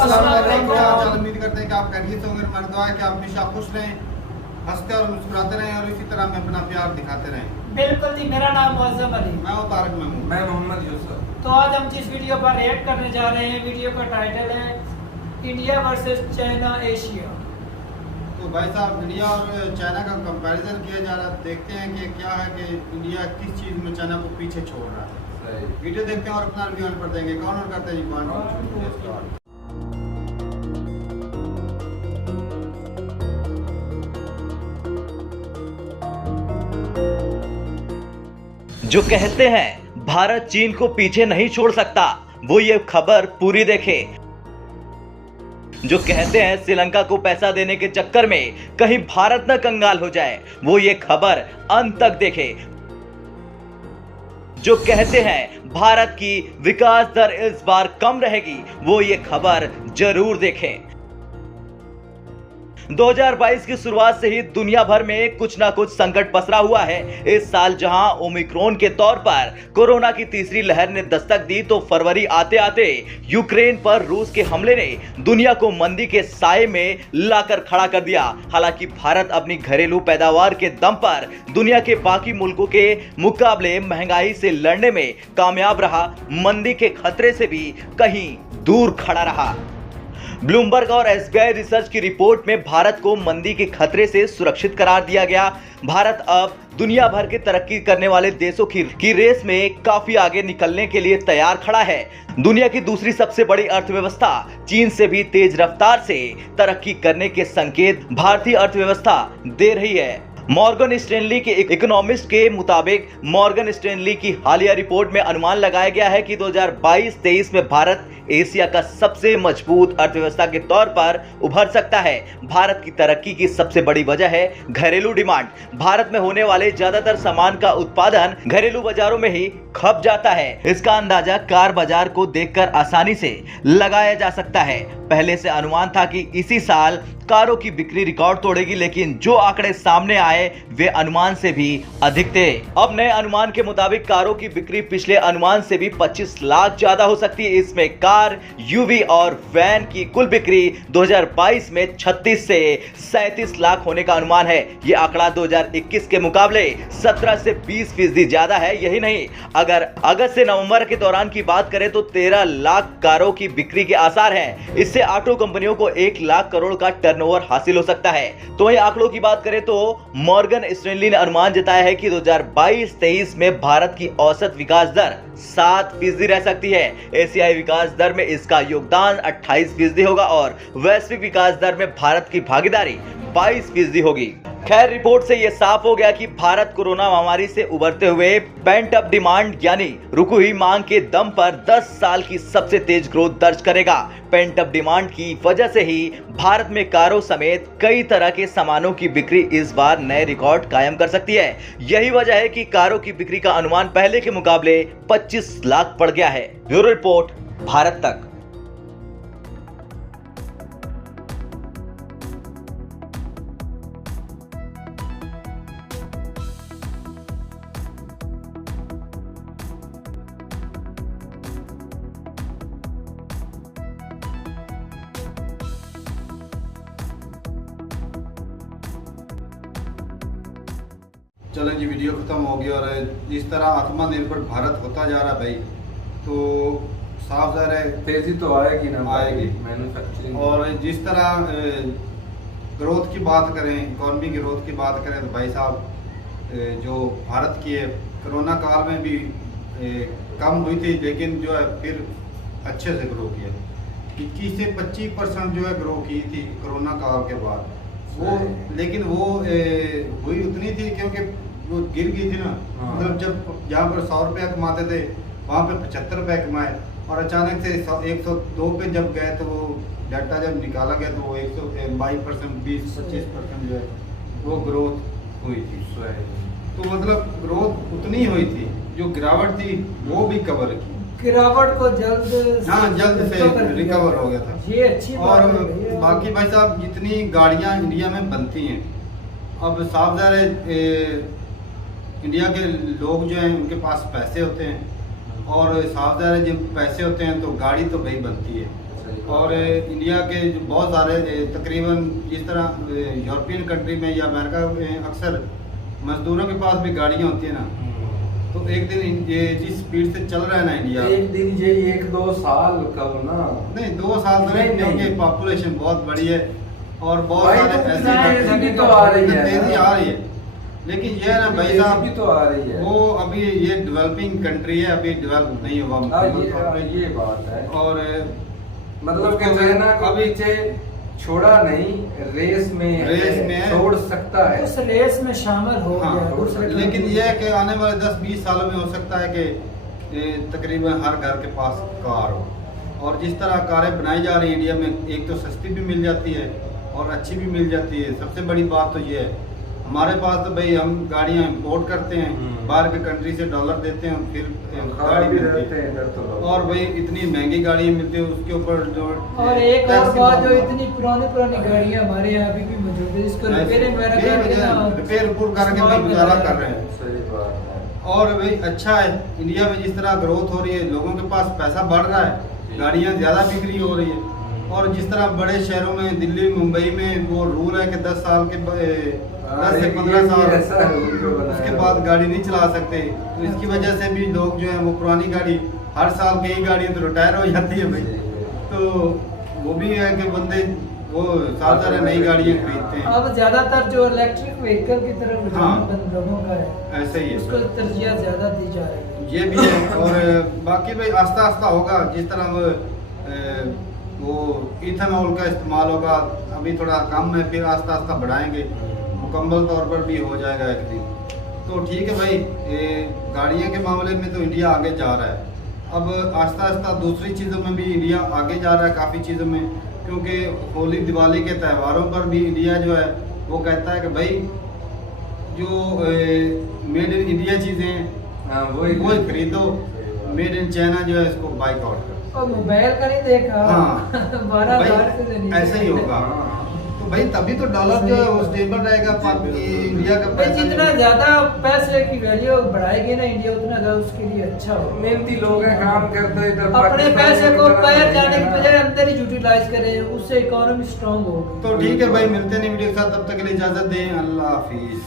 उम्मीद करते हैं कि आप खैरियत से होंगे। हमारी दुआ है कि आप हमेशा खुश रहें, हंसते और मुस्कुराते रहें और इसी तरह हमें अपना प्यार दिखाते रहें। बिल्कुल जी, मेरा नाम मुअज़्ज़म अली, मैं हूं तारिक महमूद, मैं मोहम्मद यूसुफ। तो आज हम जिस वीडियो पर रिएक्ट करने जा रहे हैं, वीडियो का टाइटल है इंडिया वर्सेस चाइना एशिया। तो भाई साहब, इंडिया और चाइना का कंपैरिजन किया जा रहा है। देखते हैं कि क्या है कि इंडिया किस चीज़ में चाइना को पीछे छोड़ रहा है। वीडियो देखते हैं और अपना रिव्यू पर देंगे। कौन और करते हैं जी? जो कहते हैं भारत चीन को पीछे नहीं छोड़ सकता, वो ये खबर पूरी देखे। जो कहते हैं श्रीलंका को पैसा देने के चक्कर में कहीं भारत न कंगाल हो जाए, वो ये खबर अंत तक देखे। जो कहते हैं भारत की विकास दर इस बार कम रहेगी, वो ये खबर जरूर देखें। 2022 की शुरुआत से ही दुनिया भर में कुछ ना कुछ संकट पसरा हुआ है। इस साल जहां ओमिक्रॉन के तौर पर कोरोना की तीसरी लहर ने दस्तक दी, तो फरवरी आते आते यूक्रेन पर रूस के हमले ने दुनिया को मंदी के साए में लाकर खड़ा कर दिया। हालांकि भारत अपनी घरेलू पैदावार के दम पर दुनिया के बाकी मुल्कों के मुकाबले महंगाई से लड़ने में कामयाब रहा, मंदी के खतरे से भी कहीं दूर खड़ा रहा। ब्लूमबर्ग और एसबीआई रिसर्च की रिपोर्ट में भारत को मंदी के खतरे से सुरक्षित करार दिया गया। भारत अब दुनिया भर के तरक्की करने वाले देशों की रेस में काफी आगे निकलने के लिए तैयार खड़ा है। दुनिया की दूसरी सबसे बड़ी अर्थव्यवस्था चीन से भी तेज रफ्तार से तरक्की करने के संकेत भारतीय अर्थव्यवस्था दे रही है। मॉर्गन स्टैनली के इकोनॉमिस्ट के मुताबिक मॉर्गन स्टैनली की हालिया रिपोर्ट में अनुमान लगाया गया है कि 2022-23 में भारत एशिया का सबसे मजबूत अर्थव्यवस्था के तौर पर उभर सकता है। भारत की तरक्की की सबसे बड़ी वजह है घरेलू डिमांड। भारत में होने वाले ज्यादातर सामान का उत्पादन घरेलू बाजारों में ही खप जाता है। इसका अंदाजा कार बाजार को देखकर आसानी से लगाया जा सकता है। पहले से अनुमान था कि इसी साल कारों की बिक्री रिकॉर्ड तोड़ेगी, लेकिन जो आंकड़े सामने आए वे अनुमान से भी अधिक थे। अब नए अनुमान के मुताबिक कारों की बिक्री पिछले अनुमान से भी 25 लाख ज्यादा हो सकती है। इसमें कार, यूवी और वैन की कुल बिक्री 2022 में 36 से 37 लाख होने का अनुमान है। ये आंकड़ा 2021 के मुकाबले 17 से 20% ज्यादा है। यही नहीं, अगर अगस्त से नवंबर के दौरान की बात करें तो 13 लाख कारों की बिक्री के आसार हैं। इससे ऑटो कंपनियों को 1 लाख करोड़ का टर्नओवर हासिल हो सकता है। तो वहीं आंकड़ों की बात करें तो मॉर्गन स्टैनली ने अनुमान जताया है कि 2022-23 में भारत की औसत विकास दर 7% रह सकती है। एशियाई विकास दर में इसका योगदान 28% होगा और वैश्विक विकास दर में भारत की भागीदारी 22% होगी। खैर, रिपोर्ट से यह साफ हो गया कि भारत कोरोना महामारी से उभरते हुए पेंट अप डिमांड यानी रुकी हुई मांग के दम पर 10 साल की सबसे तेज ग्रोथ दर्ज करेगा। पेंट अप डिमांड की वजह से ही भारत में कारों समेत कई तरह के सामानों की बिक्री इस बार नए रिकॉर्ड कायम कर सकती है। यही वजह है कि कारों की बिक्री का अनुमान पहले के मुकाबले 25 लाख बढ़ गया है। ब्यूरो रिपोर्ट, भारत तक। चलें जी, वीडियो ख़त्म हो गया और इस तरह आत्मनिर्भर भारत होता जा रहा भाई, तो साफ ज़ाहिर है तेजी तो आएगी ना, आएगी मैन्युफैक्चरिंग। और जिस तरह ग्रोथ की बात करें, इकॉनमी ग्रोथ की बात करें तो भाई साहब जो भारत की है कोरोना काल में भी कम हुई थी, लेकिन जो है फिर अच्छे से ग्रो किया। 21 से 25% जो है ग्रो की थी कोरोना काल के बाद वो, लेकिन वो हुई उतनी थी क्योंकि वो गिर गई थी ना। मतलब जब जहाँ पर 100 रुपया कमाते थे वहाँ पे 75 रुपये कमाए और अचानक से 102 पे जब गए तो वो डाटा जब निकाला गया तो वो 122%, 20-25% जो है वो ग्रोथ हुई थी। तो मतलब ग्रोथ उतनी हुई थी, जो गिरावट थी वो भी कवर की। गिरावट को जल्द से रिकवर हो गया था। ये अच्छी और बात है। बाकी भाई साहब जितनी गाड़ियां इंडिया में बनती हैं, अब साफ ज़ाहिर है इंडिया के लोग जो हैं उनके पास पैसे होते हैं और साफ ज़ाहिर है जब पैसे होते हैं तो गाड़ी तो भाई बनती है। सही। और इंडिया के जो बहुत सारे तकरीबन जिस तरह यूरोपियन कंट्री में या अमेरिका में अक्सर मजदूरों के पास भी गाड़ियाँ होती है ना, तो एक दिन ये जिस स्पीड से चल रहा है ना इंडिया, एक दिन ये 1-2 साल कहो ना, नहीं 2 साल तो नहीं, नहीं। क्योंकि पॉपुलेशन बहुत बड़ी है और बहुत भाई सारे तो ऐसे तेजी भी तो आ रही है तेजी ना। आ रही है, लेकिन ये है ना भाई तेजी साहब, भी तो आ रही है। वो अभी ये डेवलपिंग कंट्री है, अभी डेवलप नहीं हुआ ये बात है। और मतलब कि उसको चाइना को अभी पीछे छोड़ा नहीं, रेस में है। छोड़ सकता है। उस रेस में शामिल हो हाँ, गया दूसरे लेकिन country ये है कि आने वाले 10-20 सालों में हो सकता है कि तकरीबन हर घर के पास कार हो, और जिस तरह कारें बनाई जा रही हैं इंडिया में, एक तो सस्ती भी मिल जाती है और अच्छी भी मिल जाती है। सबसे बड़ी बात तो ये है, हमारे पास तो भाई हम गाड़ियाँ इंपोर्ट करते हैं, बाहर के कंट्री से डॉलर देते हैं, फिर गाड़ी भी मिलती रहते है, हैं इधर तो लोग। और भाई इतनी महंगी गाड़ियाँ मिलती है, उसके ऊपर जो और एक और टैक्स बात, जो भी इतनी पुरानी गाड़ियां हमारे यहाँ अभी भी मौजूद है, जिसको रिपेयरिंग वगैरह करके ना रिपेयर उपेयर करके भाई इस्तेमाल में गुजारा लाया। कर रहे हैं। सही बात है। और भाई अच्छा है, इंडिया में जिस तरह ग्रोथ हो रही है, लोगों के पास पैसा बढ़ रहा है, गाड़ियाँ ज़्यादा बिक्री हो रही है, और जिस तरह बड़े शहरों में दिल्ली मुंबई में वो रूल है कि 10 साल के 10 से 15 साल उसके बाद गाड़ी नहीं चला सकते, तो इसकी वजह से भी लोग जो है वो पुरानी गाड़ी, हर साल कई गाड़ियाँ तो रिटायर हो जाती है भाई, तो वो भी है कि बंदे वो साल नई गाड़ियाँ खरीदते हैं। अब ज्यादातर जो इलेक्ट्रिक व्हीकल की तरफ रुझान हाँ। लोगों का है, ऐसे ही उसको है, तरजीह ज्यादा दी जा रही है। ये भी है। और बाकी भाई आस्ता आस्ता होगा, जिस तरह वो इथेनॉल का इस्तेमाल होगा, अभी थोड़ा कम है, फिर आस्ता आस्ता बढ़ाएंगे, मुकम्मल तौर पर भी हो जाएगा एक दिन। तो ठीक है भाई, गाड़ियों के मामले में तो इंडिया आगे जा रहा है। अब आस्ता आस्ता दूसरी चीज़ों में भी इंडिया आगे जा रहा है, काफ़ी चीज़ों में, क्योंकि होली दिवाली के त्योहारों पर भी इंडिया जो है वो कहता है कि भाई जो मेड इन इंडिया चीज़ें हैं हाँ, वही खरीदो, मेड इन चाइना जो है इसको बाइकआउट करो। और मोबाइल का नहीं देखा हाँ। 12,000 से नहीं ऐसे ही होगा, तो भाई तभी तो डॉलर जो है वो स्टेबल रहेगा, इंडिया का भाई पैसा जितना जो है। ज्यादा पैसे की वैल्यू बढ़ाएगी ना इंडिया, उतना ज्यादा उसके लिए अच्छा होगा। मेहनती लोग हैं, काम करते हैं इधर अपने पाकिस्तान पैसे की को तरह बाहर नहीं जाने है की ना। बजाय अंदर ही यूटिलाइज करें, उससे इकोनॉमी स्ट्रांग होगी। तो ठीक है भाई, मिलते हैं वीडियो के साथ, तब तक के लिए इजाजत दें, अल्लाह हाफिज।